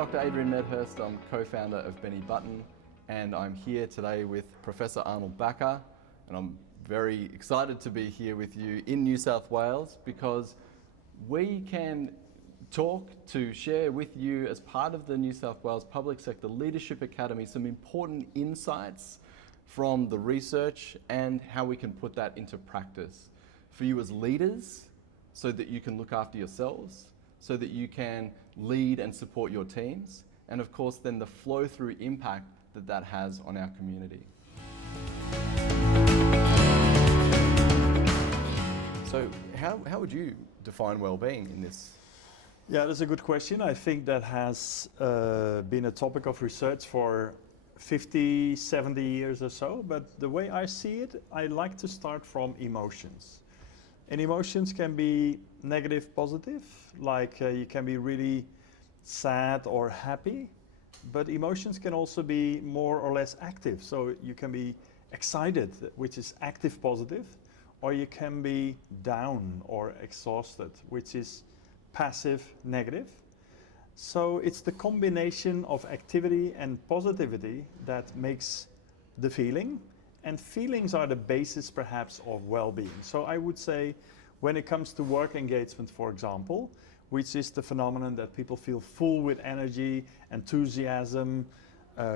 Dr. Adrian Medhurst. I'm co-founder of Benny Button, and I'm here today with Professor Arnold Bakker, and I'm very excited to be here with you in New South Wales because we can share with you as part of the New South Wales Public Sector Leadership Academy some important insights from the research and how we can put that into practice for you as leaders so that you can look after yourselves, so that you can lead and support your teams, and of course then the flow-through impact that that has on our community. So how would you define well-being in this? Yeah, that's a good question. I think that has been a topic of research for 50, 70 years or so, but the way I see it, I like to start from emotions. And emotions can be negative, positive, like you can be really sad or happy, but emotions can also be more or less active. So you can be excited, which is active positive, or you can be down or exhausted, which is passive negative. So it's the combination of activity and positivity that makes the feeling. And feelings are the basis, perhaps, of well-being. So I would say when it comes to work engagement, for example, which is the phenomenon that people feel full with energy, enthusiasm,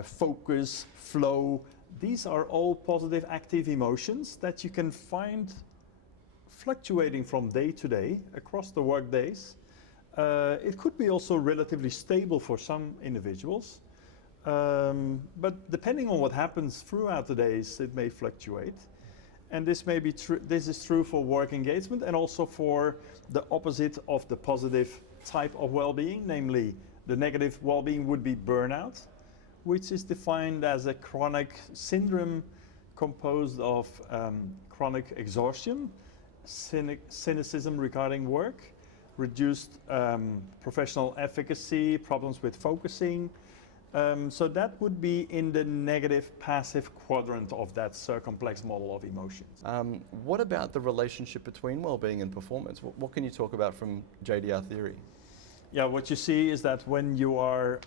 focus, flow, these are all positive, active emotions that you can find fluctuating from day to day across the work days. It could be also relatively stable for some individuals. But depending on what happens throughout the days, it may fluctuate. And this may be this is true for work engagement and also for the opposite of the positive type of well-being, namely the negative well-being would be burnout, which is defined as a chronic syndrome composed of chronic exhaustion, cynicism regarding work, reduced professional efficacy, problems with focusing. So that would be in the negative passive quadrant of that circumplex model of emotions. What about the relationship between well-being and performance? What can you talk about from JDR theory? Yeah, what you see is that when you are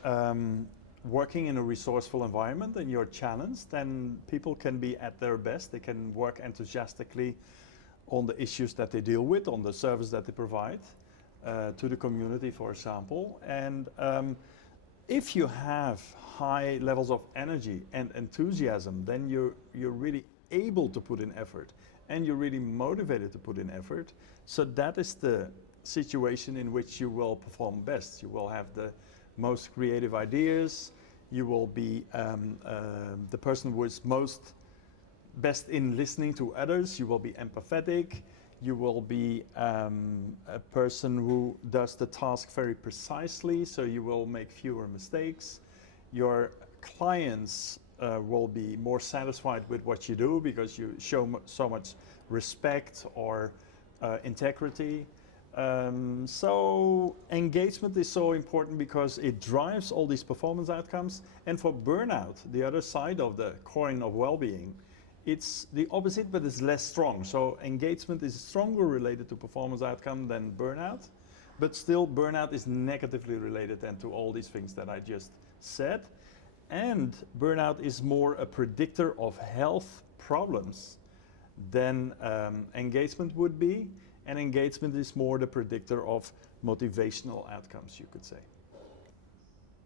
working in a resourceful environment and you're challenged, then people can be at their best. They can work enthusiastically on the issues that they deal with, on the service that they provide to the community, for example. And if you have high levels of energy and enthusiasm, then you're really able to put in effort and you're really motivated to put in effort. So that is the situation in which you will perform best. You will have the most creative ideas. You will be the person who is most best in listening to others. You will be empathetic. You will be a person who does the task very precisely, so you will make fewer mistakes. Your clients will be more satisfied with what you do because you show so much respect or integrity. So engagement is so important because it drives all these performance outcomes. And for burnout, the other side of the coin of well-being, it's the opposite, but it's less strong. So engagement is stronger related to performance outcome than burnout, but still burnout is negatively related then to all these things that I just said. And burnout is more a predictor of health problems than engagement would be. And engagement is more the predictor of motivational outcomes, you could say.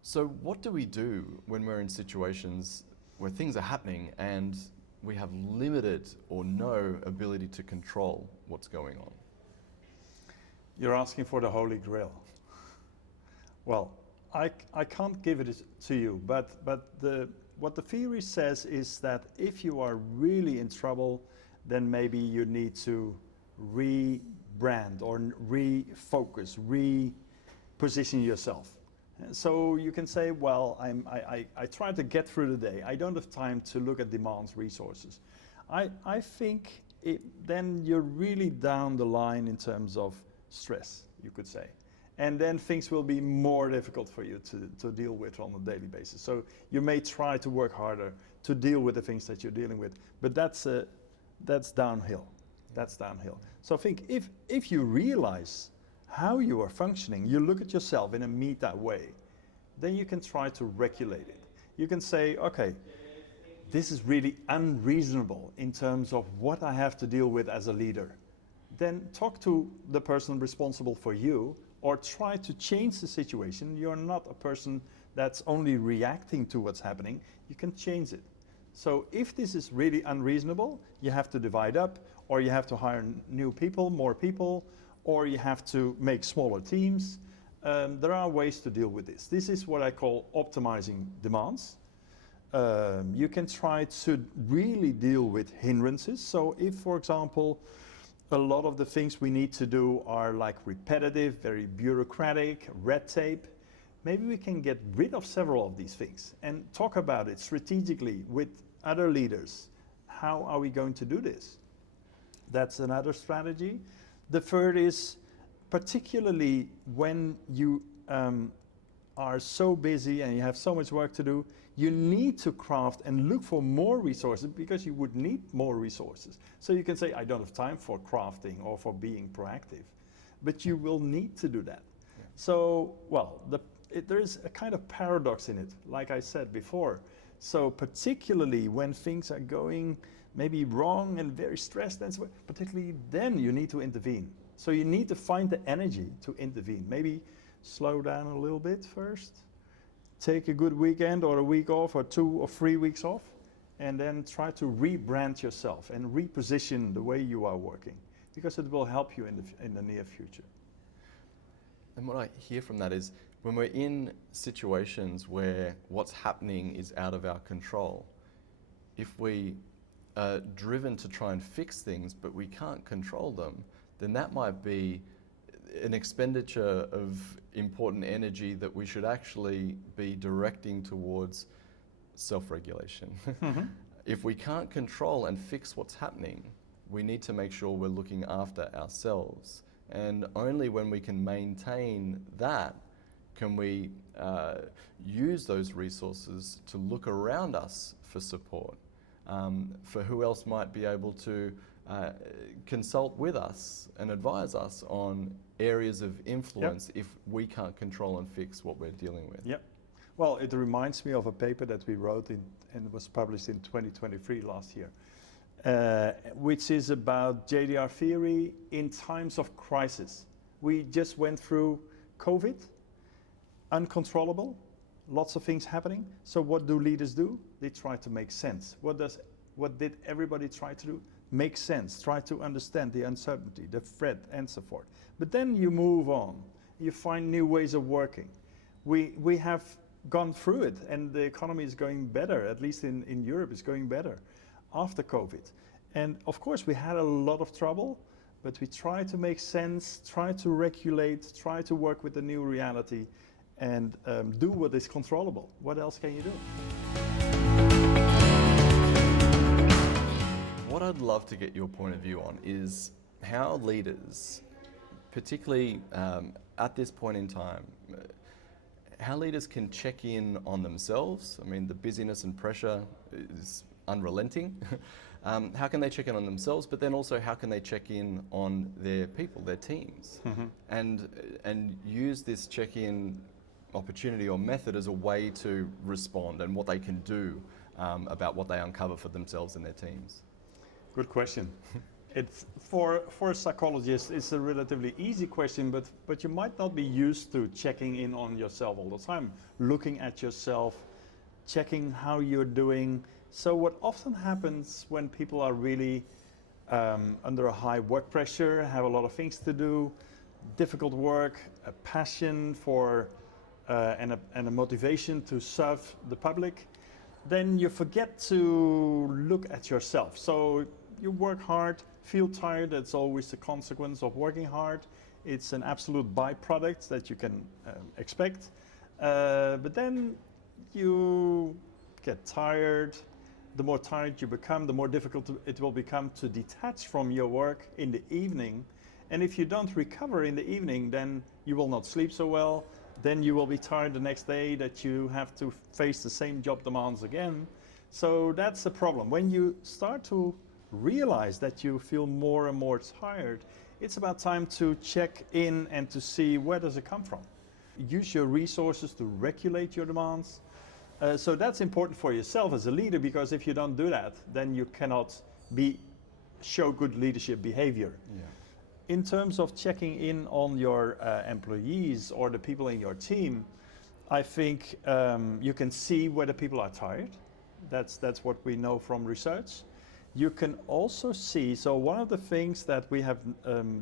So what do we do when we're in situations where things are happening and we have limited or no ability to control what's going on? You're asking for the Holy Grail. Well, I can't give it to you, but what the theory says is that if you are really in trouble, then maybe you need to rebrand or refocus, reposition yourself. So you can say, well, I try to get through the day. I don't have time to look at demands, resources. I think then you're really down the line in terms of stress, you could say. And then things will be more difficult for you to deal with on a daily basis. So you may try to work harder to deal with the things that you're dealing with, but that's downhill. That's downhill. So I think if you realize how you are functioning, you look at yourself in a meta way, then you can try to regulate it. You can say, okay, this is really unreasonable in terms of what I have to deal with as a leader. Then talk to the person responsible for you, or try to change the situation. You're not a person that's only reacting to what's happening. You can change it. So if this is really unreasonable, you have to divide up, or you have to hire new people, more people, or you have to make smaller teams. There are ways to deal with this. This is what I call optimizing demands. You can try to really deal with hindrances. So if, for example, a lot of the things we need to do are like repetitive, very bureaucratic, red tape, maybe we can get rid of several of these things and talk about it strategically with other leaders. How are we going to do this? That's another strategy. The third is, particularly when you are so busy and you have so much work to do, you need to craft and look for more resources, because you would need more resources. So you can say, I don't have time for crafting or for being proactive, but you will need to do that. Yeah. So, well, there is a kind of paradox in it, like I said before. So particularly when things are going maybe wrong and very stressed, and so particularly then you need to intervene. So you need to find the energy to intervene. Maybe slow down a little bit first, take a good weekend or a week off or 2 or 3 weeks off, and then try to rebrand yourself and reposition the way you are working, because it will help you in the near future. And what I hear from that is, when we're in situations where what's happening is out of our control, if we are driven to try and fix things but we can't control them, then that might be an expenditure of important energy that we should actually be directing towards self-regulation. Mm-hmm. If we can't control and fix what's happening, we need to make sure we're looking after ourselves. And only when we can maintain that can we use those resources to look around us for support, for who else might be able to consult with us and advise us on areas of influence. Yep. If we can't control and fix what we're dealing with. Yep. Well, it reminds me of a paper that we wrote and was published in 2023 last year, which is about JDR theory in times of crisis. We just went through COVID, uncontrollable, lots of things happening. So what do leaders do? They try to make sense. What did everybody try to do? Make sense, try to understand the uncertainty, the threat, and so forth. But then you move on. You find new ways of working. We have gone through it, and the economy is going better, at least in Europe, it's going better after COVID. And of course, we had a lot of trouble, but we try to make sense, try to regulate, try to work with the new reality, and do what is controllable. What else can you do? What I'd love to get your point of view on is how leaders, particularly at this point in time, how leaders can check in on themselves. I mean, the busyness and pressure is unrelenting. How can they check in on themselves, but then also how can they check in on their people, their teams, mm-hmm. and use this check-in opportunity or method as a way to respond and what they can do about what they uncover for themselves and their teams? Good question. It's for a psychologist, it's a relatively easy question, but you might not be used to checking in on yourself all the time, looking at yourself, checking how you're doing. So what often happens when people are really under a high work pressure, have a lot of things to do, difficult work, a passion for and a motivation to serve the public, then you forget to look at yourself. So you work hard, feel tired, that's always the consequence of working hard. It's an absolute byproduct that you can expect. But then you get tired. The more tired you become, the more difficult it will become to detach from your work in the evening. And if you don't recover in the evening, then you will not sleep so well. Then you will be tired the next day that you have to face the same job demands again. So that's the problem. When you start to realize that you feel more and more tired, it's about time to check in and to see where does it come from. use your resources to regulate your demands. So that's important for yourself as a leader, because if you don't do that, then you cannot show good leadership behavior. Yeah. In terms of checking in on your employees or the people in your team, I think you can see whether people are tired. That's what we know from research. You can also see, so one of the things that we have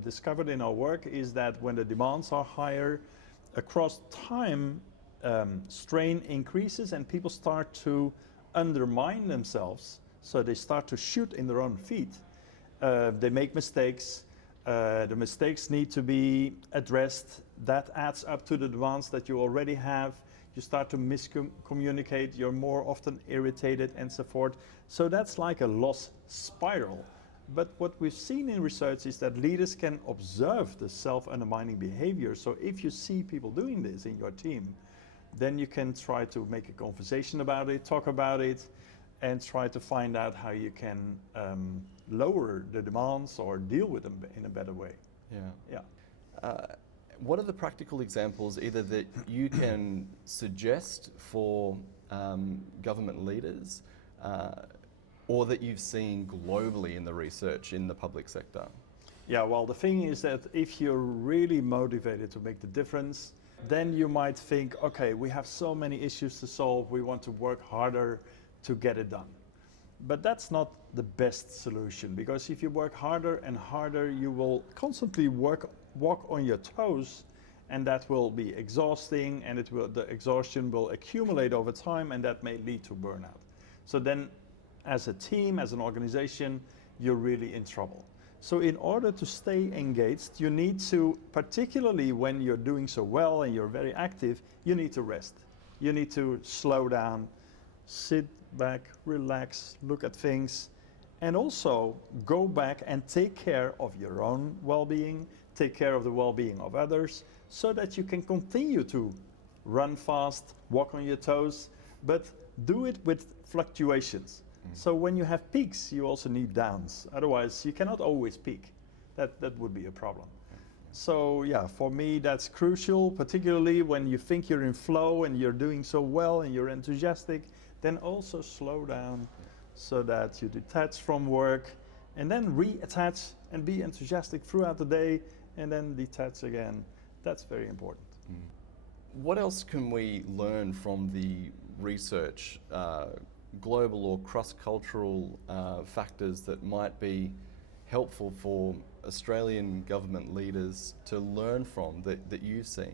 discovered in our work is that when the demands are higher, across time, strain increases and people start to undermine themselves. So they start to shoot in their own feet. They make mistakes. The mistakes need to be addressed. That adds up to the demands that you already have. You start to miscommunicate. You're more often irritated and so forth. So that's like a loss spiral. But what we've seen in research is that leaders can observe the self-undermining behavior. So if you see people doing this in your team, then you can try to make a conversation about it, talk about it, and try to find out how you can lower the demands or deal with them in a better way. Yeah. What are the practical examples either that you can suggest for government leaders or that you've seen globally in the research in the public sector? Yeah, well, the thing is that if you're really motivated to make the difference, then you might think, okay, we have so many issues to solve, we want to work harder to get it done. But that's not the best solution, because if you work harder and harder, you will constantly walk on your toes, and that will be exhausting, and the exhaustion will accumulate over time, and that may lead to burnout. So then, as a team, as an organization, you're really in trouble. So in order to stay engaged, you need to, particularly when you're doing so well and you're very active, you need to rest. You need to slow down, sit back, relax, look at things, and also go back and take care of your own well-being, take care of the well-being of others, so that you can continue to run fast, walk on your toes, but do it with fluctuations. So when you have peaks, you also need downs. Otherwise, you cannot always peak. That would be a problem. So yeah, for me, that's crucial, particularly when you think you're in flow and you're doing so well and you're enthusiastic, then also slow down so that you detach from work and then reattach and be enthusiastic throughout the day and then detach again. That's very important. What else can we learn from the research, global or cross-cultural factors that might be helpful for Australian government leaders to learn from that you've seen?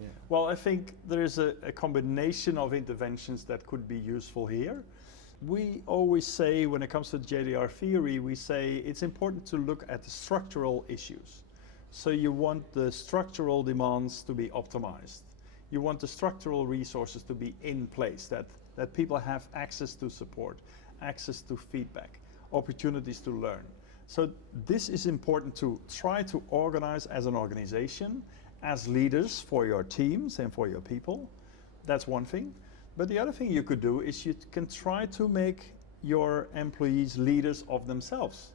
Yeah. Well, I think there is a combination of interventions that could be useful here. We always say, when it comes to JDR theory, we say it's important to look at the structural issues. So you want the structural demands to be optimized. You want the structural resources to be in place, that people have access to support, access to feedback, opportunities to learn. So this is important to try to organize as an organization, as leaders for your teams and for your people. That's one thing. But the other thing you could do is you can try to make your employees leaders of themselves.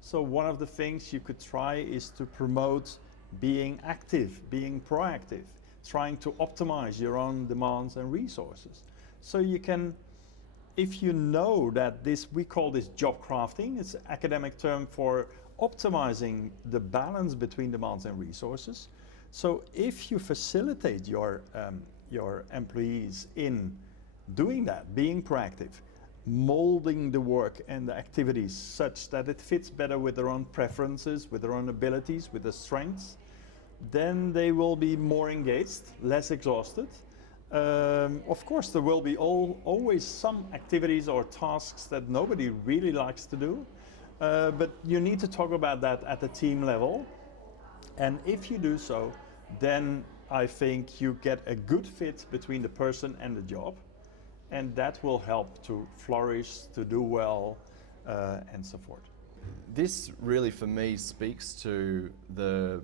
So one of the things you could try is to promote being active, being proactive, trying to optimize your own demands and resources. So you can, if you know that we call this job crafting, it's an academic term for optimizing the balance between demands and resources. So if you facilitate your employees in doing that, being proactive, molding the work and the activities such that it fits better with their own preferences, with their own abilities, with their strengths, then they will be more engaged, less exhausted. Of course, there will be always some activities or tasks that nobody really likes to do, but you need to talk about that at the team level. And if you do so, then I think you get a good fit between the person and the job, and that will help to flourish, to do well, and so forth. This really, for me, speaks to the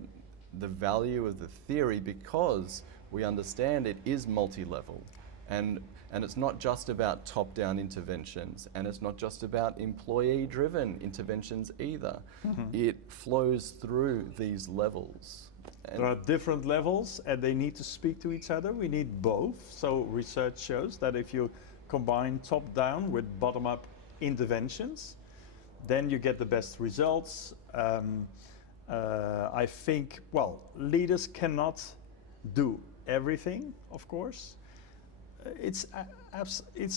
value of the theory, because we understand it is multi-level, and it's not just about top-down interventions, and it's not just about employee-driven interventions either. Mm-hmm. It flows through these levels, There are different levels and they need to speak to each other. We need both. So research shows that if you combine top-down with bottom-up interventions, then you get the best results. I think, well, leaders cannot do everything, of course. It's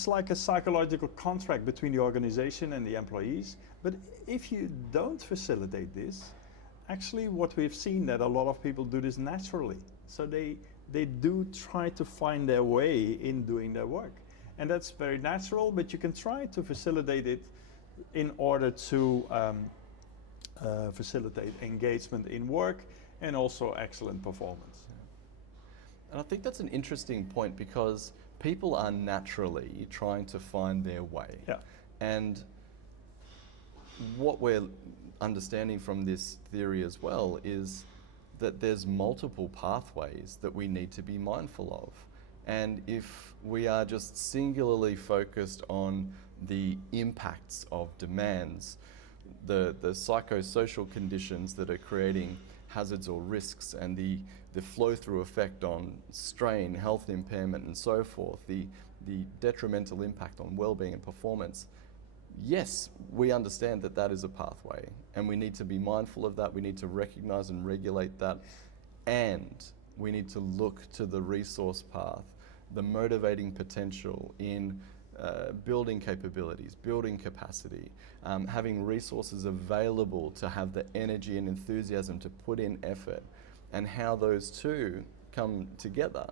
like a psychological contract between the organization and the employees. But if you don't facilitate this, actually what we've seen that a lot of people do this naturally. So they do try to find their way in doing their work. And that's very natural, but you can try to facilitate it in order to facilitate engagement in work and also excellent performance. And I think that's an interesting point because people are naturally trying to find their way. Yeah. And what we're understanding from this theory as well is that there's multiple pathways that we need to be mindful of. And if we are just singularly focused on the impacts of demands, the psychosocial conditions that are creating hazards or risks, and the flow-through effect on strain, health impairment, and so forth, the detrimental impact on well-being and performance, yes, we understand that that is a pathway, and we need to be mindful of that. We need to recognize and regulate that, and we need to look to the resource path, the motivating potential in building capabilities, building capacity, having resources available to have the energy and enthusiasm to put in effort, and how those two come together.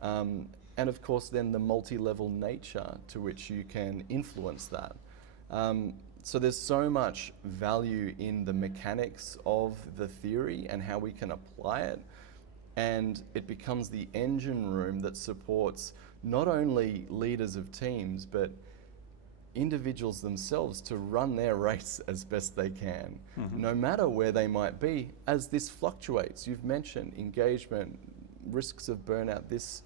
And of course then the multi-level nature to which you can influence that. So there's so much value in the mechanics of the theory and how we can apply it, and it becomes the engine room that supports not only leaders of teams but individuals themselves to run their race as best they can, no matter where they might be, as this fluctuates. You've mentioned engagement, risks of burnout, this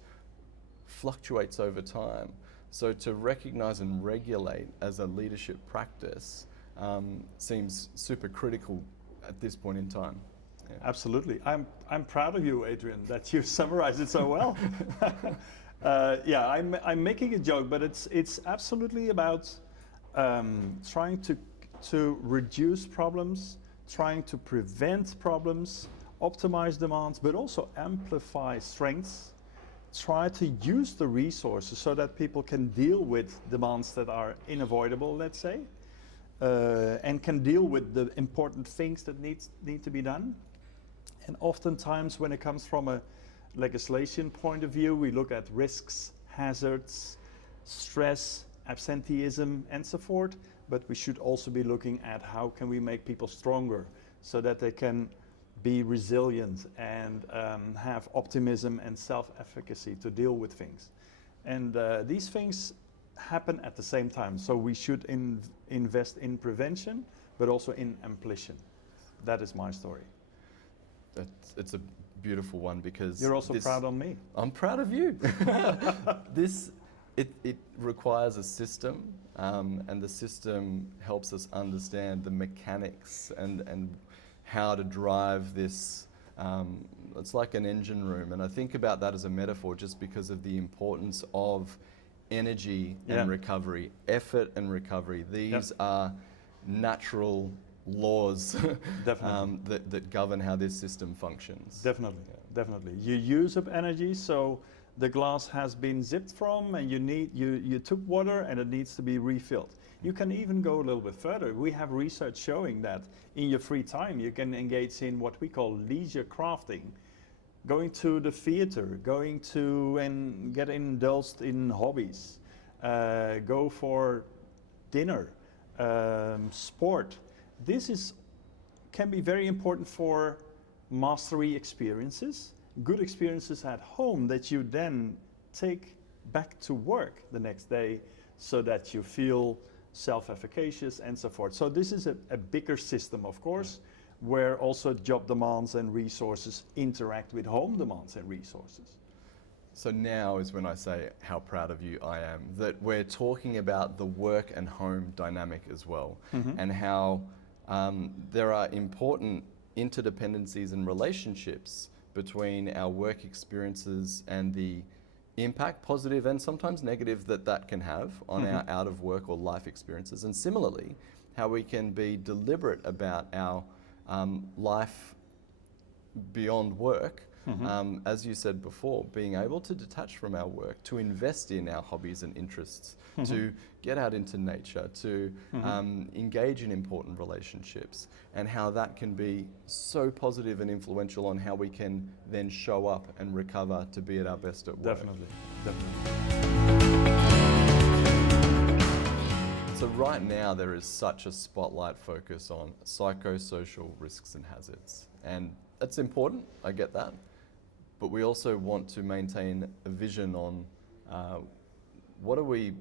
fluctuates over time. So to recognize and regulate as a leadership practice seems super critical at this point in time. Yeah. Absolutely. I'm proud of you, Adrian, that you summarized it so well. Yeah, I'm making a joke, but it's absolutely about trying to reduce problems, trying to prevent problems, optimize demands, but also amplify strengths. Try to use the resources so that people can deal with demands that are unavoidable, let's say, and can deal with the important things that need to be done. And oftentimes when it comes from a legislation point of view, we look at risks, hazards, stress, absenteeism, and so forth, but we should also be looking at how can we make people stronger so that they can be resilient and have optimism and self-efficacy to deal with things. And these things happen at the same time. So we should invest in prevention, but also in amplition. That is my story. It's a beautiful one because you're also proud of me. I'm proud of you. It requires a system, and the system helps us understand the mechanics and how to drive this. It's like an engine room, and I think about that as a metaphor just because of the importance of energy and recovery, effort and recovery. These are natural laws that govern how this system functions. Definitely. You use up energy, so the glass has been zipped from, and you took water, and it needs to be refilled. You can even go a little bit further. We have research showing that in your free time you can engage in what we call leisure crafting, going to the theater, going to and get indulged in hobbies, go for dinner, sport. This can be very important for mastery experiences, good experiences at home that you then take back to work the next day so that you feel self-efficacious and so forth. So this is a bigger system, of course, where also job demands and resources interact with home demands and resources. So now is when I say how proud of you I am, that we're talking about the work and home dynamic as well, and how there are important interdependencies and relationships between our work experiences and the impact, positive and sometimes negative, that can have on our out of work or life experiences. And similarly, how we can be deliberate about our life beyond work. As you said before, being able to detach from our work, to invest in our hobbies and interests, to get out into nature, to engage in important relationships, and how that can be so positive and influential on how we can then show up and recover to be at our best at work. Definitely. So right now there is such a spotlight focus on psychosocial risks and hazards, and that's important, I get that. But we also want to maintain a vision on what are we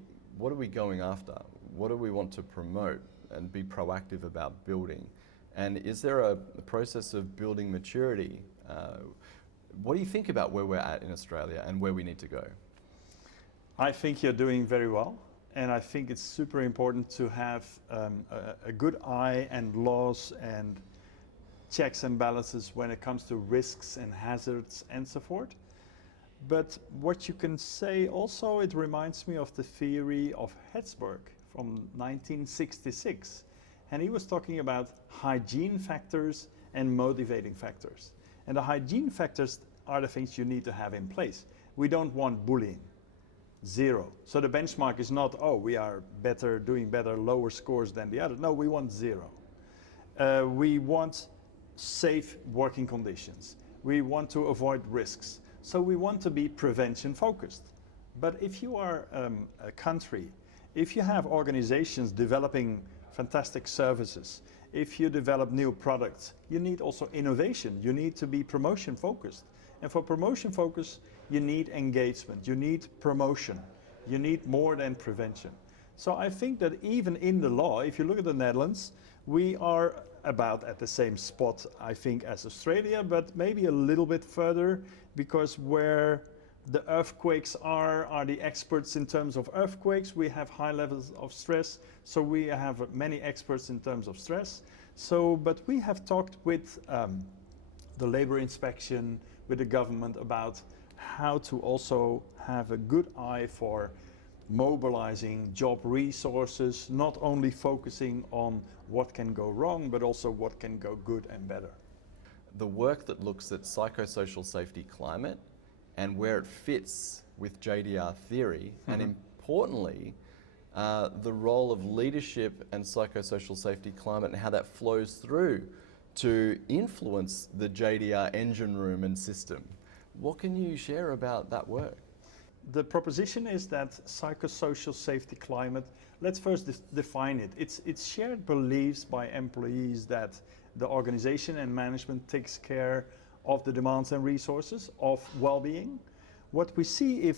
going after? What do we want to promote and be proactive about building? And is there a process of building maturity? What do you think about where we're at in Australia and where we need to go? I think you're doing very well, and I think it's super important to have a good eye and laws and checks and balances when it comes to risks and hazards and so forth. But what you can say also, it reminds me of the theory of Hertzberg from 1966. And he was talking about hygiene factors and motivating factors. And the hygiene factors are the things you need to have in place. We don't want bullying, 0. So the benchmark is not, oh, we are better, doing better, lower scores than the other. No, we want 0. We want safe working conditions. We want to avoid risks. So we want to be prevention focused. But if you are a country, if you have organizations developing fantastic services, if you develop new products, you need also innovation. You need to be promotion focused. And for promotion focus, you need engagement, you need promotion, you need more than prevention. So I think that even in the law, if you look at the Netherlands, we are about at the same spot, I think, as Australia, but maybe a little bit further, because where the earthquakes are the experts in terms of earthquakes. We have high levels of stress, so we have many experts in terms of stress. So, but we have talked with the labor inspection, with the government, about how to also have a good eye for mobilizing job resources, not only focusing on what can go wrong, but also what can go good and better. The work that looks at psychosocial safety climate and where it fits with JDR theory, and importantly, the role of leadership and psychosocial safety climate and how that flows through to influence the JDR engine room and system. What can you share about that work? The proposition is that psychosocial safety climate, let's first define it. It's shared beliefs by employees that the organization and management takes care of the demands and resources of well-being. What we see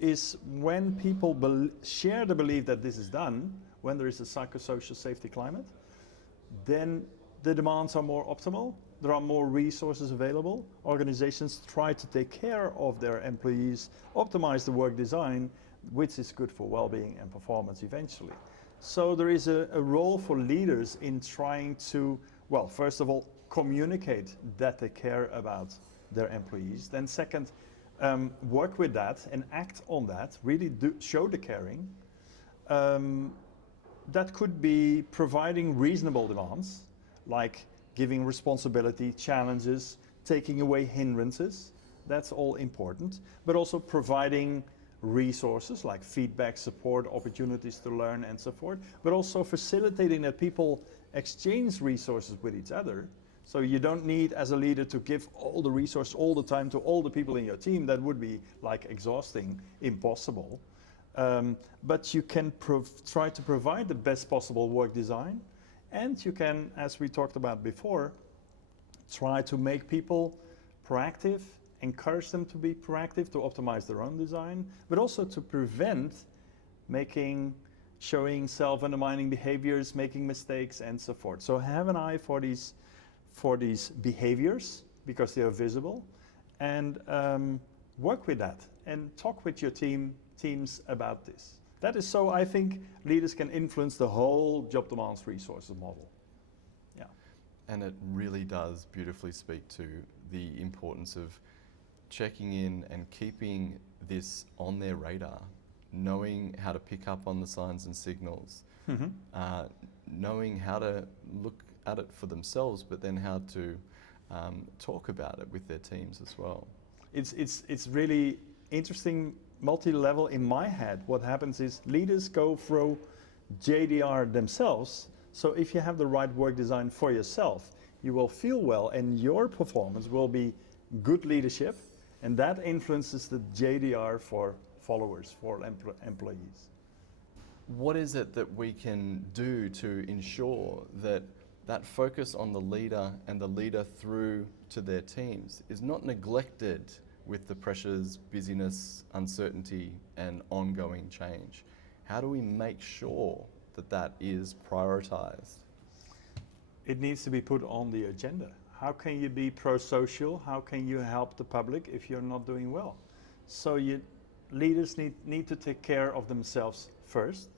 is when people share the belief that this is done, when there is a psychosocial safety climate, then the demands are more optimal, there are more resources available, organizations try to take care of their employees, optimize the work design, which is good for well-being and performance eventually. So there is a role for leaders in trying to, well, first of all, communicate that they care about their employees. Then second, work with that and act on that, really show the caring. That could be providing reasonable demands, like giving responsibility, challenges, taking away hindrances. That's all important. But also providing resources like feedback, support, opportunities to learn and so forth. But also facilitating that people exchange resources with each other. So you don't need, as a leader, to give all the resources all the time to all the people in your team. That would be like exhausting, impossible. But you can try to provide the best possible work design. And you can, as we talked about before, try to make people proactive, encourage them to be proactive, to optimize their own design, but also to prevent showing self-undermining behaviors, making mistakes, and so forth. So have an eye for these behaviors, because they are visible, and work with that, and talk with your teams about this. That is so, I think leaders can influence the whole job demands resources model. Yeah. And it really does beautifully speak to the importance of checking in and keeping this on their radar, knowing how to pick up on the signs and signals, knowing how to look at it for themselves, but then how to talk about it with their teams as well. It's really interesting, multi-level in my head. What happens is leaders go through JDR themselves. So if you have the right work design for yourself, you will feel well and your performance will be good leadership, and that influences the JDR for followers, for employees. What is it that we can do to ensure that that focus on the leader and the leader through to their teams is not neglected with the pressures, busyness, uncertainty, and ongoing change? How do we make sure that that is prioritized? It needs to be put on the agenda. How can you be pro-social? How can you help the public if you're not doing well? So leaders need to take care of themselves first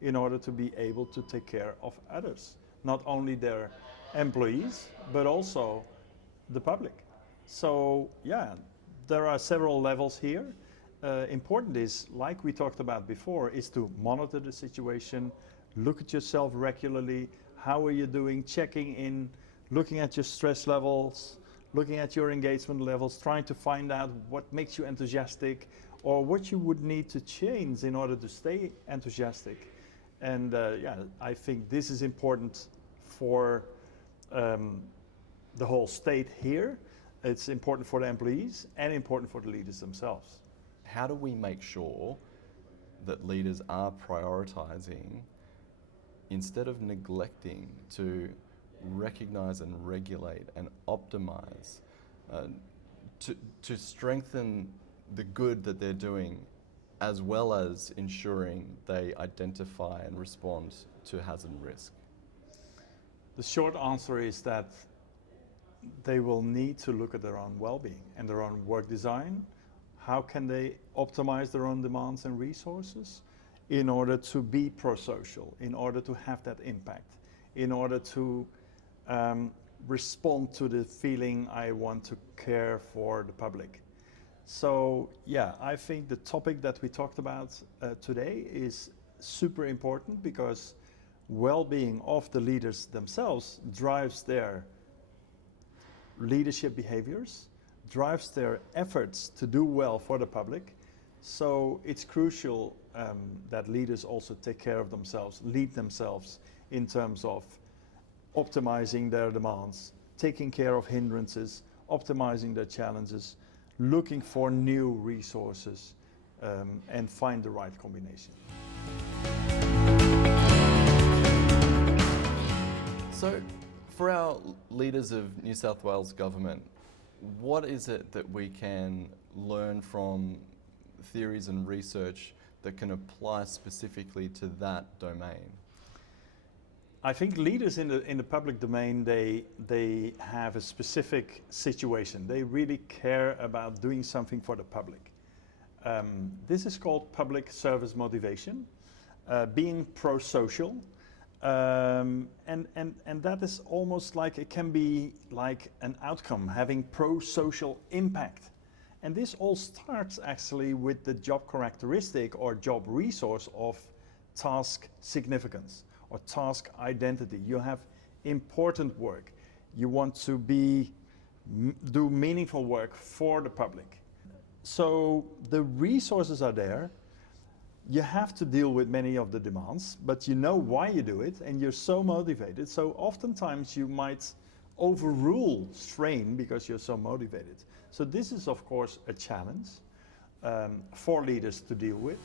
in order to be able to take care of others. Not only their employees, but also the public. So yeah, there are several levels here. Important is, like we talked about before, is to monitor the situation, look at yourself regularly. How are you doing? Checking in, looking at your stress levels, looking at your engagement levels, trying to find out what makes you enthusiastic or what you would need to change in order to stay enthusiastic. And yeah, I think this is important for the whole state here. It's important for the employees and important for the leaders themselves. How do we make sure that leaders are prioritizing instead of neglecting to recognize and regulate and optimize to strengthen the good that they're doing, as well as ensuring they identify and respond to hazard and risk? The short answer is that they will need to look at their own well-being and their own work design. How can they optimize their own demands and resources in order to be pro-social, in order to have that impact, in order to respond to the feeling I want to care for the public. So yeah, I think the topic that we talked about today is super important, because well-being of the leaders themselves drives their leadership behaviors, drives their efforts to do well for the public. So it's crucial that leaders also take care of themselves, lead themselves in terms of optimizing their demands, taking care of hindrances, optimizing their challenges, looking for new resources, and find the right combination. So, for our leaders of New South Wales government, what is it that we can learn from theories and research that can apply specifically to that domain? I think leaders in the public domain, they have a specific situation. They really care about doing something for the public. This is called public service motivation, being pro-social. And that is almost like, it can be like an outcome, having pro-social impact. And this all starts actually with the job characteristic or job resource of task significance or task identity. You have important work. You want to do meaningful work for the public. So the resources are there. You have to deal with many of the demands, but you know why you do it and you're so motivated. So oftentimes you might overrule strain because you're so motivated. So this is of course a challenge for leaders to deal with.